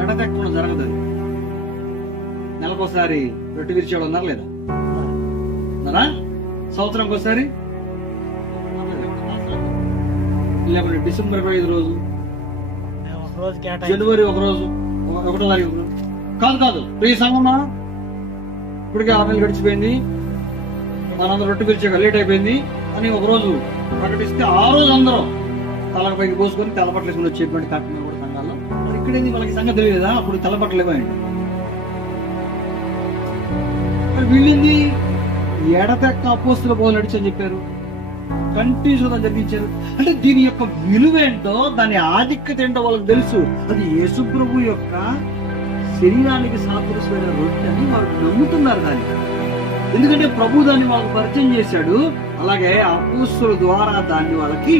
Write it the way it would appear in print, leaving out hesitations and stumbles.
ఎడతెక్కకుండా జరగదు అది. నెలకోసారి రొట్టె విరిచేవాళ్ళు ఉన్నారు లేదా? ఉన్నారా? సంవత్సరంకి ఒకసారి, లేకపోతే డిసెంబర్ 5 రోజు, జనవరి 1 రోజు, 1వ తారీఖు కాదు. ఈ సంగమా ఇప్పటికే 6 నెలలు గడిచిపోయింది, మనందరూ రొట్టె పిలిచాక లేట్ అయిపోయింది అని ఒక రోజు ప్రకటిస్తే ఆ రోజు అందరూ తలకు పైకి పోసుకొని తెల్లబట్టలు వేసుకుని వచ్చేటువంటి కార్యక్రమాలు కూడా సంఘాల్లో. మరి ఇక్కడేంది వాళ్ళకి సంగతి తెలియదా? అప్పుడు తెల్లబట్టలు ఇవ్వండి. మరి వీళ్ళింది ఎడతెక్క అపోస్తుల బోధన నడిచి అని చెప్పారు, కంటిన్యూస్ జరిగించారు. అంటే దీని యొక్క విలువేంటో, దాని ఆధిక్యత ఏంటో వాళ్ళకి తెలుసు. అది యేసు ప్రభు యొక్క శరీరానికి సాదృశ్యమైన రొట్టె అని వారు నమ్ముతున్నారు దాన్ని. ఎందుకంటే ప్రభు దాన్ని వాళ్ళకి పరిచయం చేశాడు. అలాగే అపోస్తుల ద్వారా దాన్ని వాళ్ళకి